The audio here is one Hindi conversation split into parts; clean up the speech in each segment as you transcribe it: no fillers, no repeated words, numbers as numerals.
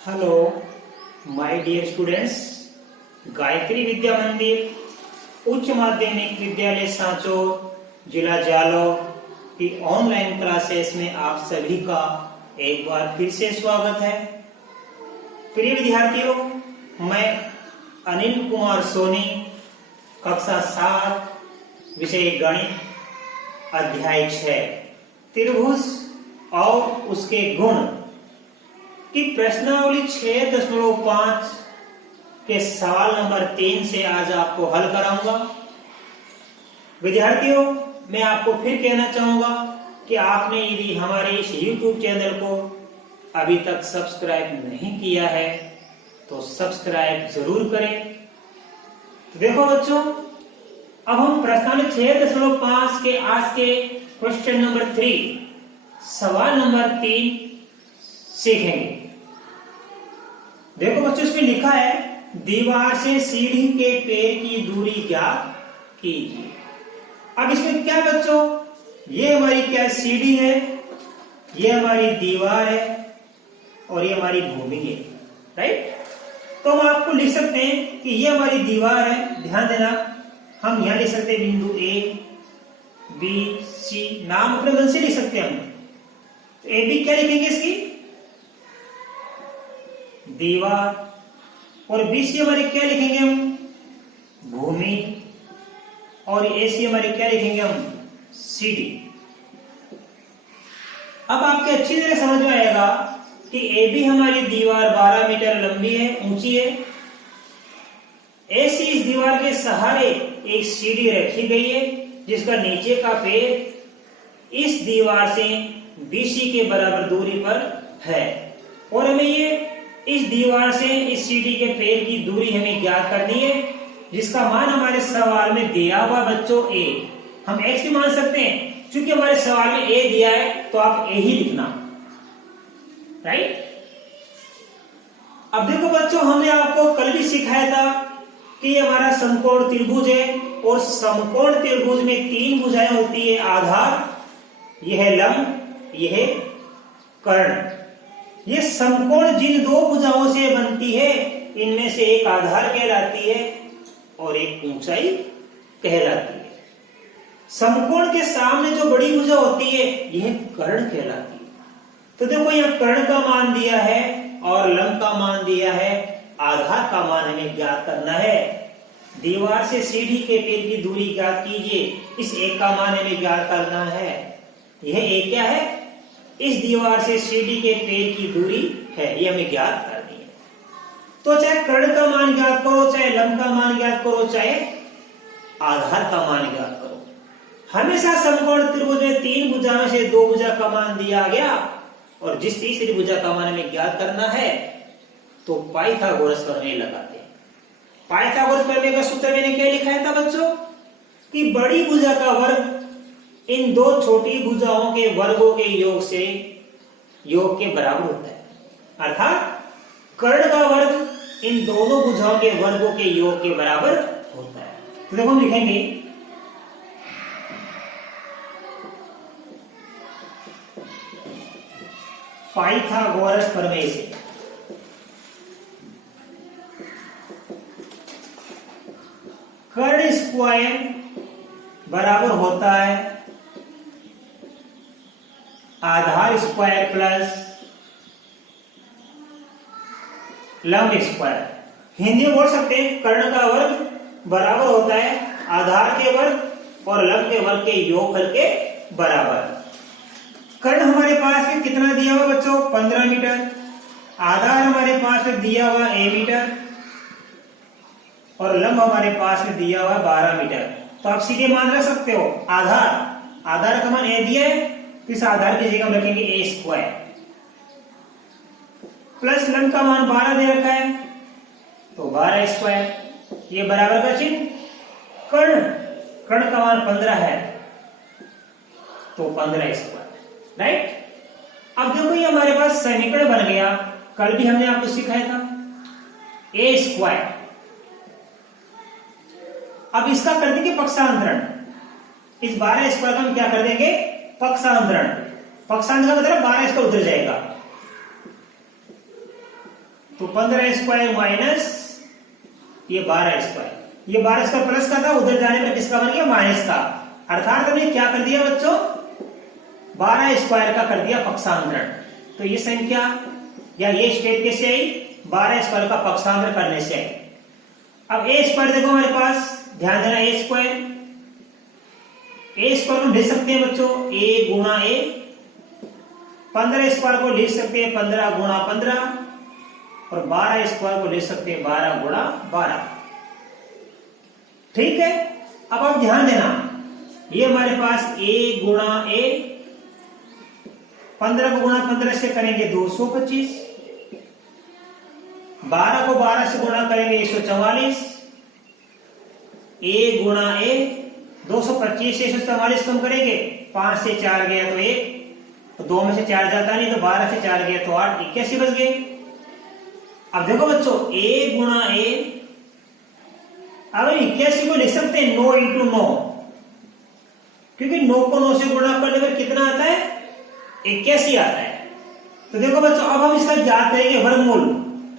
Hello my dear students, Gayatri Vidya Mandir उच्च माध्यमिक विद्यालय सांचौर जिला जालौर की ऑनलाइन क्लासेस में आप सभी का एक बार फिर से स्वागत है। प्रिय विद्यार्थियों, मैं अनिल कुमार सोनी, कक्षा 7, विषय गणित, अध्याय 6 त्रिभुज और उसके गुण की प्रश्नावली 6.5 के सवाल नंबर 3 से आज आपको हल कराऊंगा। विद्यार्थियों, मैं आपको फिर कहना चाहूंगा कि आपने यदि हमारे इस YouTube चैनल को अभी तक सब्सक्राइब नहीं किया है तो सब्सक्राइब जरूर करें। तो देखो बच्चों, अब हम प्रश्नावली 6.5 के आज के क्वेश्चन नंबर 3 सवाल नंबर 3 सीखेंगे। देखो बच्चों, इसमें लिखा है दीवार से सीढ़ी के पैर की दूरी ज्ञात कीजिए। अब इसमें क्या बच्चों, ये हमारी क्या सीढ़ी है, ये हमारी दीवार है और ये हमारी भूमि है, राइट। तो हम आपको लिख सकते हैं कि ये हमारी दीवार है। ध्यान देना, हम यहां लिख सकते हैं बिंदु A B C, नाम अपने मन से लिख सकते हैं हम। तो A B क्या लिखेंगे इसकी दीवार, और BC हमारे क्या लिखेंगे हम भूमि, और AC हमारे क्या लिखेंगे हम सीढ़ी। अब आपके अच्छी तरह समझ में आएगा कि AB हमारी दीवार 12 मीटर लंबी है, ऊंची है। AC इस दीवार के सहारे एक सीढ़ी रखी गई है जिसका नीचे का पैर इस दीवार से BC के बराबर दूरी पर है, और हमें ये इस दीवार से इस सीढ़ी के पैर की दूरी हमें ज्ञात करनी है, जिसका मान हमारे सवाल में दिया हुआ बच्चों A। हम X भी मान सकते हैं, क्योंकि हमारे सवाल में A दिया है तो आप A ही लिखना, राइट। अब देखो बच्चों, हमने आपको कल भी सिखाया था कि ये हमारा समकोण त्रिभुज है, और समकोण त्रिभुज में 3 भुजाएं होती है, आधार, यह लंब, यह कर्ण। ये समकोण जिन 2 भुजाओं से बनती है, इनमें से एक आधार कहलाती है और एक ऊंचाई कहलाती है। समकोण के सामने जो बड़ी भुजा होती है यह कर्ण कहलाती है। तो देखो, यहां कर्ण का मान दिया है और लंब का मान दिया है, आधार का मान हमें ज्ञात करना है। दीवार से सीढ़ी के पैर की दूरी ज्ञात कीजिए, इस एक का मान हमें ज्ञात करना है। यह एक क्या है, इस दीवार से सीढ़ी के पैर की दूरी है, ये हमें ज्ञात करनी है। तो चाहे कर्ण का मान ज्ञात करो, चाहे लंब का मान ज्ञात करो, चाहे आधार का मान ज्ञात करो, हमेशा समकोण त्रिभुज में 3 भुजा में से 2 भुजा का मान दिया गया, और जिस तीसरी भुजा का मान हमें ज्ञात करना है तो पाइथागोरस प्रमेय लगाते हैं। पाइथागोरस प्रमेय का सूत्र मैंने क्या लिखा था बच्चों, कि बड़ी भुजा का वर्ग इन 2 छोटी भुजाओं के वर्गों के योग के बराबर होता है, अर्थात कर्ण का वर्ग इन दोनों भुजाओं के वर्गों के योग के बराबर होता है। तो देखो, हम लिखेंगे पाइथागोरस प्रमेय से कर्ण स्क्वायर बराबर होता है आधार स्क्वायर प्लस लंब स्क्वायर। हिंदी में बोल सकते हैं कर्ण का वर्ग बराबर होता है आधार के वर्ग और लंब के वर्ग के योगफल के बराबर। कर्ण हमारे पास में कितना दिया हुआ बच्चों, 15 मीटर। आधार हमारे पास में दिया हुआ A मीटर, और लंब हमारे पास में दिया हुआ 12 मीटर। तो आप सीधे मान रख सकते हो, आधार का मान A दिया है, इस आधार की जगह हम रखेंगे A स्क्वायर, प्लस लंब का मान 12 दे रखा है तो 12 स्क्वायर, ये बराबर का चिन्ह। कर्ण का मान 15 है तो 15 स्क्वायर, राइट। अब देखो, ये हमारे पास समीकरण बन गया, कल भी हमने आपको सिखाया था A स्क्वायर। अब इसका कर देंगे पक्षांतरण, इस 12 स्क्वायर का हम क्या कर देंगे पक्षांतरण। पक्षांतरण का मतलब 12 इसका उधर जाएगा, तो 15 स्क्वायर माइनस ये 12 स्क्वायर, ये 12 स्क्वायर प्लस का था, उधर जाने पर किसका बन गया माइनस का, अर्थात हमने क्या कर दिया बच्चों 12 स्क्वायर का कर दिया पक्षांतरण। तो ये संख्या या ये स्टेप कैसे आई 12 स्क्वायर का पक्षांतरण करने से आई। अब ए स्क्वायर देखो हमारे पास, ध्यान देना ए स्क्वायर को लिख सकते हैं बच्चों ए गुणा ए, 15 स्क्वायर को लिख सकते हैं 15 गुणा 15 और 12 स्क्वायर को लिख सकते हैं 12 गुणा 12। ठीक है, अब आप ध्यान देना ये हमारे पास a गुणा a, 15 को गुणा 15 से करेंगे 225, 12 को 12 से गुणा करेंगे 144, a गुणा a 225 से 144 कम करेंगे, 5 से 4 गया तो 1, तो 2 में से 4 जाता नहीं, तो 12 से 4 गया तो 8, 81 बच गए। अब देखो बच्चों a गुणा a, अब 81 को लिख सकते हैं 9 इंटू 9, क्योंकि 9 को 9 से गुणा करने पर कितना आता है 81 आता है। तो देखो बच्चों अब हम इसका ज्ञात करेंगे वर्गमूल,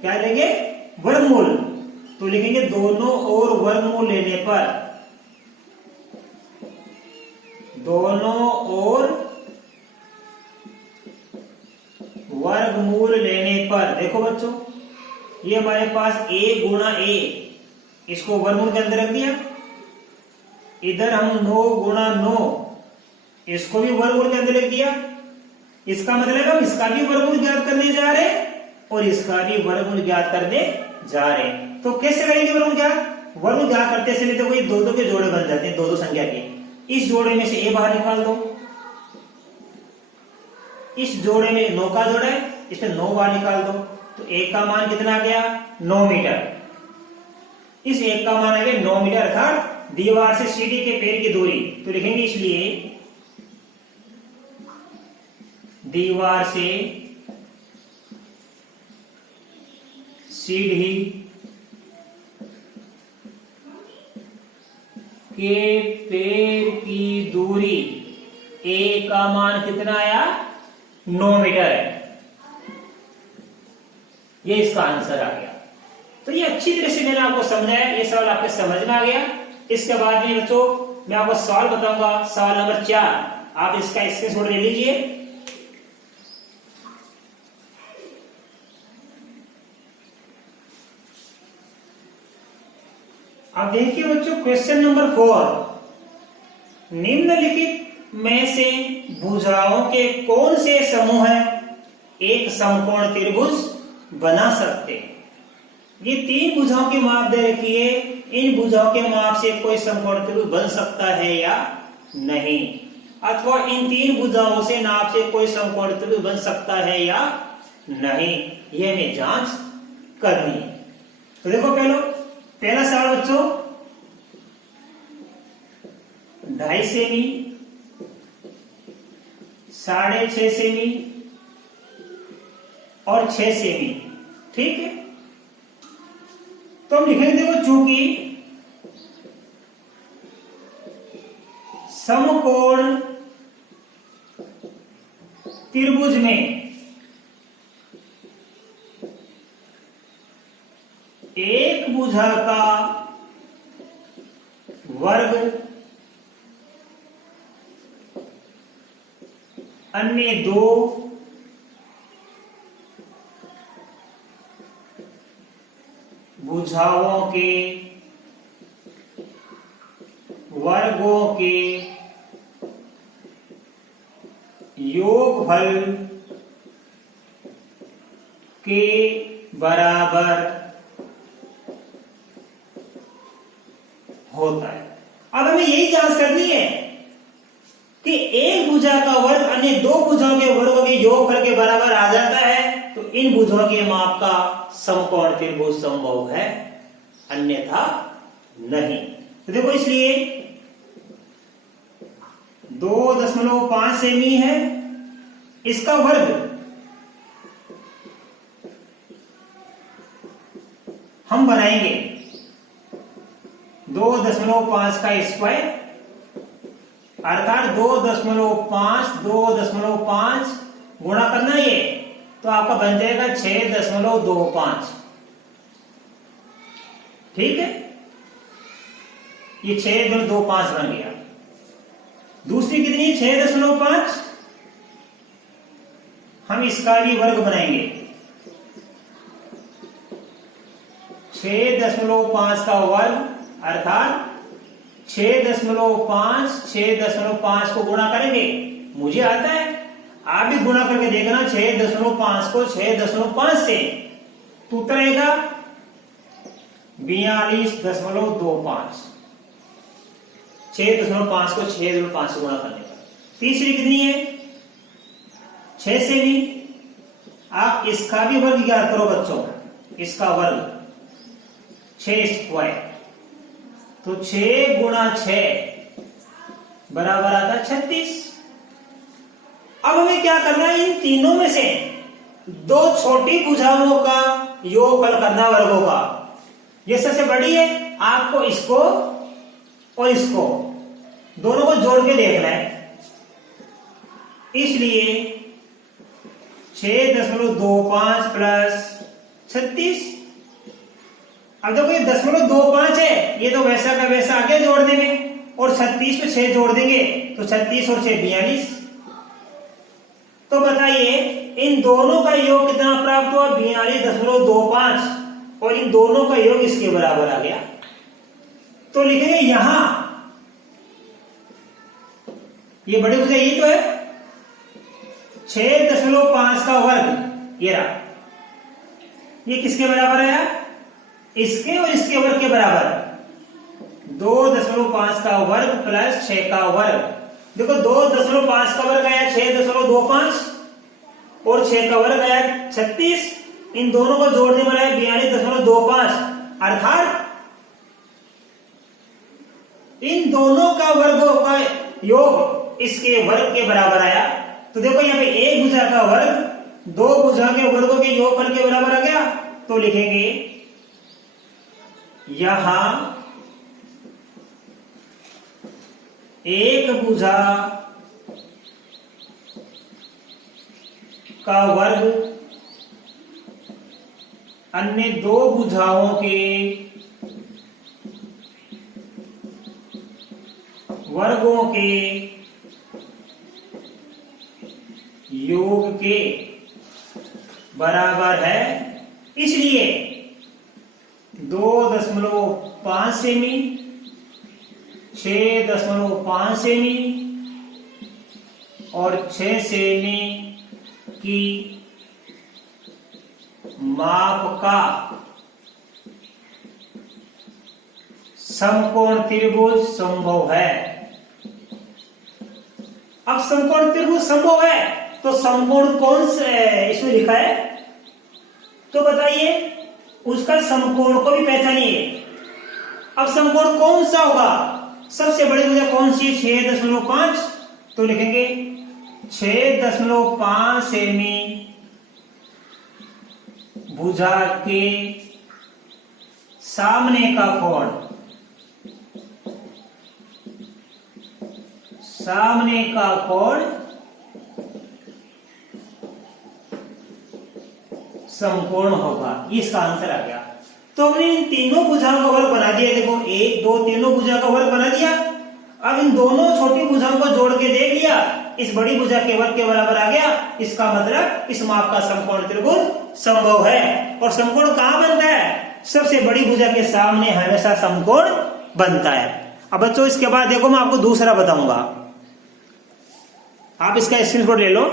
क्या लेंगे वर्गमूल, तो लिखेंगे दोनों ओर वर्गमूल लेने पर, दोनों ओर वर्गमूल लेने पर, देखो बच्चों ये हमारे पास a गुणा a, इसको वर्गमूल के अंदर रख दिया, इधर हम 9 गुणा 9 इसको भी वर्गमूल के अंदर रख दिया, इसका मतलब हम इसका भी वर्गमूल ज्ञात करने जा रहे हैं और इसका भी वर्गमूल ज्ञात करने जा रहे हैं। तो कैसे करेंगे वर्गमूल ज्ञात, वर्गमूल ज्ञात करते समय देखो ये दो के जोड़े बन जाते हैं, दो संख्या के, इस जोड़े में से a बाहर निकाल दो, इस जोड़े में 9 का जोड़ा है, इसमें 9 बाहर निकाल दो, तो a का मान कितना आ गया 9 मीटर, इस एक का मान आ गया 9 मीटर, अर्थात दीवार से सीढ़ी के पेड़ की दूरी, तो लिखेंगे इसलिए दीवार से सीढ़ी के पेड़ की दूरी a का मान कितना आया 9 मीटर है, ये इसका आंसर आ गया। तो ये अच्छी तरह से मैंने आपको समझाया, ये सवाल आपके समझ में आ गया। इसके बाद में बच्चों मैं आपको सवाल बताऊंगा, सवाल नंबर 4, आप इसका स्क्रीनशॉट ले लीजिए। अब देखिए बच्चों क्वेश्चन नंबर 4, निम्नलिखित में से भुजाओं के कौन से समूह एक समकोण त्रिभुज बना सकते हैं। ये 3 भुजाओं के माप दे रखी है, इन भुजाओं के माप से कोई समकोण त्रिभुज बन सकता है या नहीं, अथवा इन 3 भुजाओं से नाप से कोई समकोण त्रिभुज बन सकता है या नहीं, यह हमें जांच करनी है। तो देखो पहला सवाल बच्चों, 2.5 सेमी, 6.5 सेमी और 6 सेमी, ठीक है। तो हम लिखेंगे देखो चूंकि समकोण त्रिभुज में एक भुजा का वर्ग अन्य 2 भुजाओं के वर्गों के योगफल के बराबर होता है। अब हमें यही जांच करनी है कि एक भुजा का वर्ग अन्य 2 भुजाओं के वर्गों के योगफल के बराबर आ जाता है, तो इन भुजाओं के माप का समकोण त्रिभुज संभव है, अन्यथा नहीं। तो देखो इसलिए 2.5 सेमी है, इसका वर्ग हम बनाएंगे 2.5 का स्क्वायर, अर्थात 2.5 गुणा करना ये तो आपका बन जाएगा 6.25। ठीक है, ये 6.25 बन गया। दूसरी कितनी है? 6.5। हम इसका भी वर्ग बनाएंगे। 6.5 का वर्ग अर्थात 6.5 को गुणा करेंगे। मुझे आता है, आप भी गुणा करके देखना। 6.5 को 6.5 से तो उत्तर आएगा 42.25। 6.5 को 6.5 से गुणा करने पर। तीसरी कितनी है? 6 से भी। आप इसका भी वर्ग ज्ञात करो बच्चों, इसका वर्ग 6 स्क्वायर, तो 6 गुणा 6 बराबर आता है 36। अब हमें क्या करना है? इन तीनों में से दो छोटी भुजाओं का योगफल करना वर्गों का। ये सबसे बड़ी है, आपको इसको और इसको दोनों को जोड़ के देखना है। इसलिए 6.25 प्लस 36। अब देखो ये 0.25 है, ये तो वैसा का वैसा आगे जोड़ देंगे और 36 पे 6 जोड़ देंगे तो 36 और 6 42। तो बताइए इन दोनों का योग कितना प्राप्त हुआ? 42.25 और इन दोनों का योग इसके बराबर आ गया। तो लिखेंगे यहां ये बड़ी भुजा ये तो है 6.5 का वर्ग, ये रहा, ये किसके बराबर आया? इसके और इसके वर्ग के बराबर। 2.5 का वर्ग प्लस 6 का वर्ग। देखो 2.5 का वर्ग आया 6.25 और 6 का वर्ग आया 36। इन दोनों को जोड़ने पर आया 42.25 अर्थात इन दोनों का वर्गों का योग इसके वर्ग के बराबर आया। तो देखो यहां पे एक भुजा का वर्ग दो भुजा के वर्गों के योगफल के बराबर आ गया। तो लिखेंगे यहां एक भुजा का वर्ग अन्य दो भुजाओं के वर्गों के योग के बराबर है। इसलिए 2.5 सेमी, 6.5 सेमी और 6 सेमी की माप का समकोण त्रिभुज संभव है। अब समकोण त्रिभुज संभव है तो समकोण कौन सा इसमें लिखा है? तो बताइए उसका समकोण को भी पहचानिए। अब समकोण कौन सा होगा? सबसे बड़ी भुजा कौन सी? 6.5। तो लिखेंगे 6.5 सेमी भुजा के सामने का कोण, सामने का कोण समकोण होगा। इसका आंसर आ गया। तो हमने इन तीनों भुजाओं का वर्ग बना दिया। देखो 1 2 तीनों भुजा का वर्ग बना दिया। अब इन दोनों छोटी भुजाओं को जोड़ के देख लिया, इस बड़ी भुजा के वर्ग के बराबर आ गया। इसका मतलब इस माप का समकोण त्रिभुज संभव है। और समकोण कहां बनता है? सबसे बड़ी भुजा के सामने हमेशा समकोण बनता है। अब बच्चों इसके बाद देखो मैं आपको दूसरा बताऊंगा, आप इसका स्क्रीनशॉट ले लो।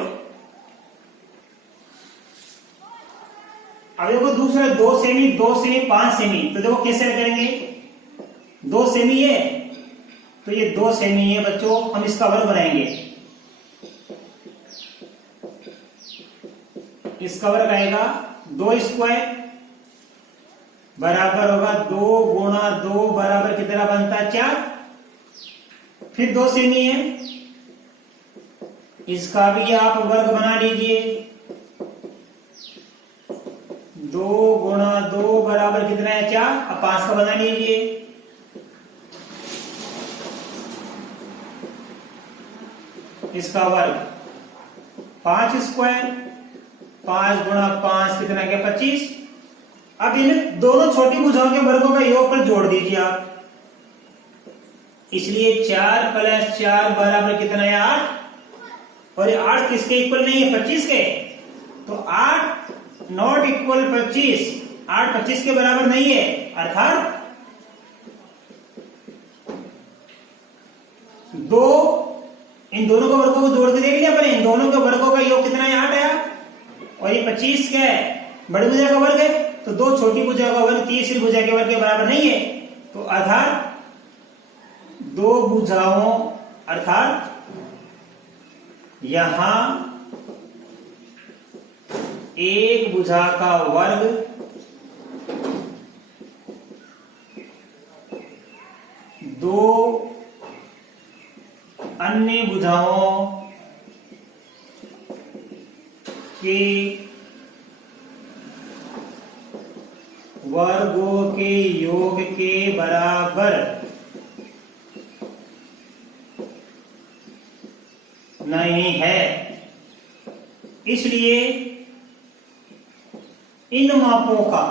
अब देखो दूसरा 2 सेमी 2 सेमी 5 सेमी। तो देखो कैसे करेंगे? 2 सेमी है तो ये 2 सेमी है बच्चों, हम इसका वर्ग बनाएंगे। इसका वर्ग आएगा 2 स्क्वायर बराबर होगा 2 गुणा 2 बराबर कितना बनता है? 4। फिर 2 सेमी है, इसका भी आप वर्ग बना लीजिए। 2 गुणा 2 बराबर कितना है? 4। अब 5 का बना लीजिए। इसका वर्ग 5 स्क्वायर 5 गुणा 5 कितना गया 25। अब इन दोनों छोटी भुजाओं के वर्गों का योगफल जोड़ दीजिए आप। इसलिए 4 + 4 बराबर कितना है 8। और ये 8 किसके इक्वल नहीं है 25 के। तो 8 नॉट इक्वल 25, 8 25 के बराबर नहीं है। अर्थात 2 इन दोनों के वर्गों को जोड़ के देख लिया अपने। इन दोनों के वर्गों का योग कितना है 8 आया। और ये 25 क्या है बड़ी भुजा का वर्ग है। तो 2 छोटी भुजा का वर्ग तीसरी भुजा के वर्ग के बराबर नहीं है। तो अर्थात 2 भुजाओं अर्थात यहां एक भुजा का वर्ग दो अन्य भुजाओं के वर्गों के योग के बराबर नहीं है। इसलिए इन मापों का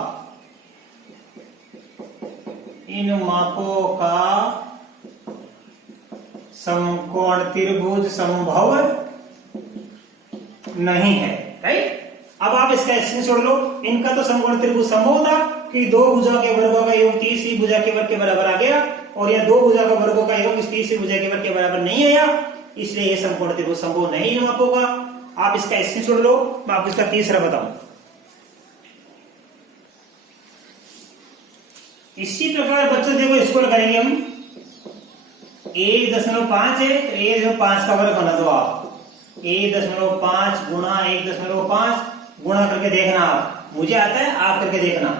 समकोण त्रिभुज संभव नहीं है। राइट। अब आप इसका स्क्रीनशॉट लो। इनका तो समकोण त्रिभुज संभव था कि 2 भुजा के वर्गों का योग तीसरी भुजा के वर्ग के बराबर आ गया। और यह 2 भुजा का वर्गों का योग इस तीसरी भुजा के वर्ग के बराबर नहीं आया। इसलिए यह समकोण त्रिभुज संभव नहीं है मापों का। आप इसका स्क्रीनशॉट लो। मैं आपको इसका तीसरा बताऊं। इसी प्रकार बच्चों देखो इसको करेंगे हम। 1.5 है तो 1.5 का वर्ग बना दो आप। 1.5 गुणा 1.5 गुणा करके देखना आप। मुझे आता है आप करके देखना।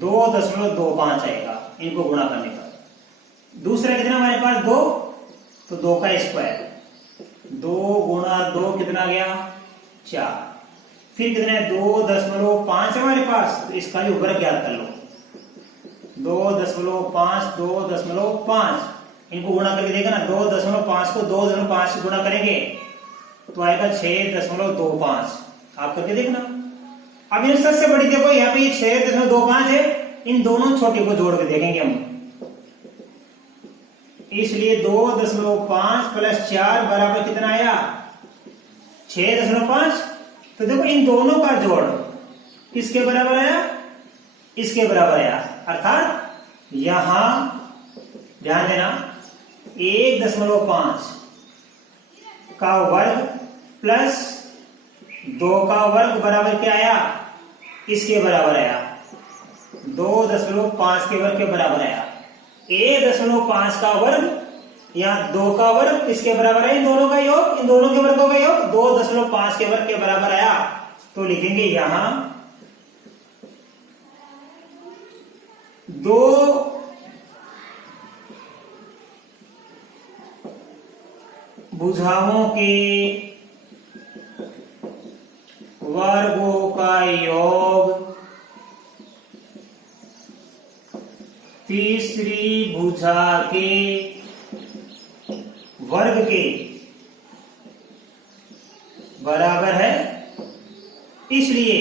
2.25 आएगा इनको गुणा करने का। दूसरा कितना हमारे पास 2 तो 2 का स्क्वायर। 2 गुणा 2 कितना गया 4। फिर कितना है 2.5 है हमारे पास। तो इसका भी वर्ग ज्ञात कर लो। 2.5 2.5 इनको गुणा करके देखना। 2.5 को 2.5 से गुणा करेंगे तो आएगा 6.25। आप करके देखना। अब इन सबसे बड़ी देखो यहाँ पे 6.25 है। इन दोनों छोटे को जोड़ के देखेंगे हम। इसलिए 2.5 + 4 बराबर कितना आया 6.5। तो देखो इन दोनों का जोड़ किसके बराबर आया इसके बराबर आया। अर्थात यहां ध्यान देना 1.5 का वर्ग प्लस 2 का वर्ग बराबर क्या आया इसके बराबर आया। 2.5 के वर्ग के बराबर आया। 1.5 का वर्ग या 2 का वर्ग किसके बराबर है इन दोनों का योग। इन दोनों के वर्गों का योग 2.5 के वर्ग के बराबर आया। तो लिखेंगे यहां 2 भुजाओं के वर्गों का योग तीसरी भुजा के वर्ग के बराबर है। इसलिए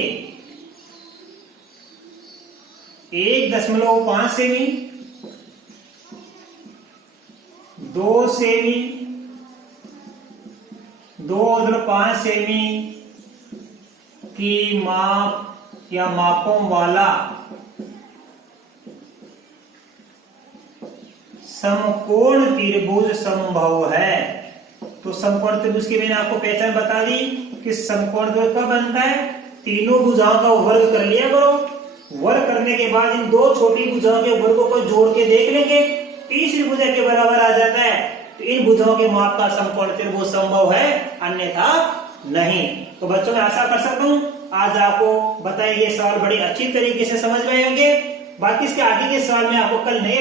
1.5 सेमी 2 सेमी 2.5 सेमी की माप या मापों वाला समकोण त्रिभुज संभव है। तो समकोण त्रिभुज की मैंने आपको पहचान बता दी कि समकोण त्रिभुज कब बनता है। तीनों भुजाओं का वर्ग कर लिया करो। वर्ग करने के बाद इन 2 छोटी भुजाओं के वर्गों को जोड़ के देख लेंगे। तीसरी भुजा के बराबर आ जाता है। तो इन भुजाओं के माप का समकोण त्रिभुज संभव है अन्यथा नहीं। तो बच्चों मैं आशा कर सकता हूं आज आपको बताए गए सवाल बड़ी अच्छी तरीके से समझ में आएंगे। बाकी इसके आगे के सवाल में आपको कल नए